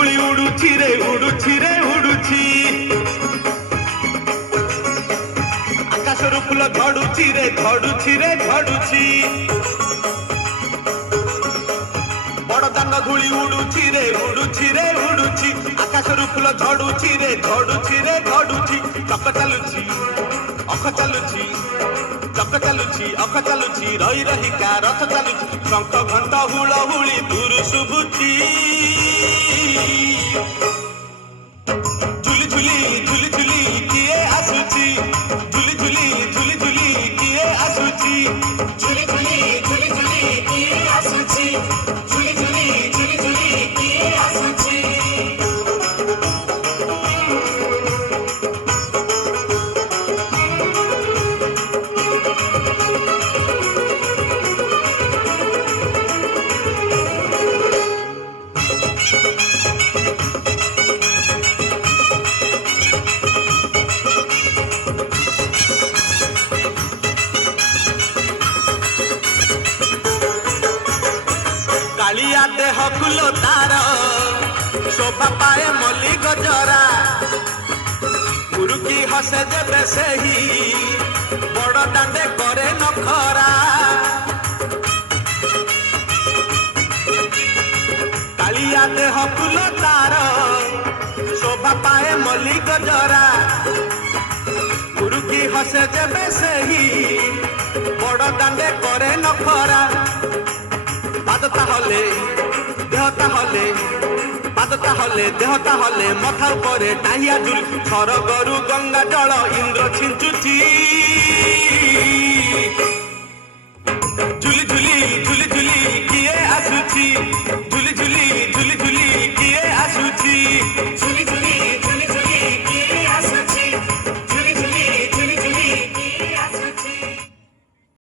धूली उड़ुची रे उड़ुची रे उड़ुची आकाशर फूल झड़ुची रे झड़ुची रे झड़ुची बड़ दान धूली उड़ुची रे उड़ुची रे उड़ुची आकाशर फूल झड़ुची रे झड़ुची रे झड़ुची चक चलुची अख चलुची चक चलुची अख चलुची रही रही का रथ चलुची शंख घंट हुल हुली दूर शुभुची झुली झुली झुली झुली किए आसुची झुली झुली झुली झुली किए आसुची झुली झुली झुली झुली किए आसुची झुली झुली झुली झुली किए आसुची कालिया देह फुलो तार शोभा पाए मल्ली गजरा मुरुकी हसे देवे सेही बड़ दांडे करे नखरा कालिया देह फुलो तार शोभा पाए मल्ली गजरा मुरुकी हसे देवे सेही बड़ दांडे करे नखरा पादता हले देहता हले पादता हले देहता हले मथा उपरे टाहिया झुल सरगरु गंगा जल इंद्र छिंचुची झुली झुली झुली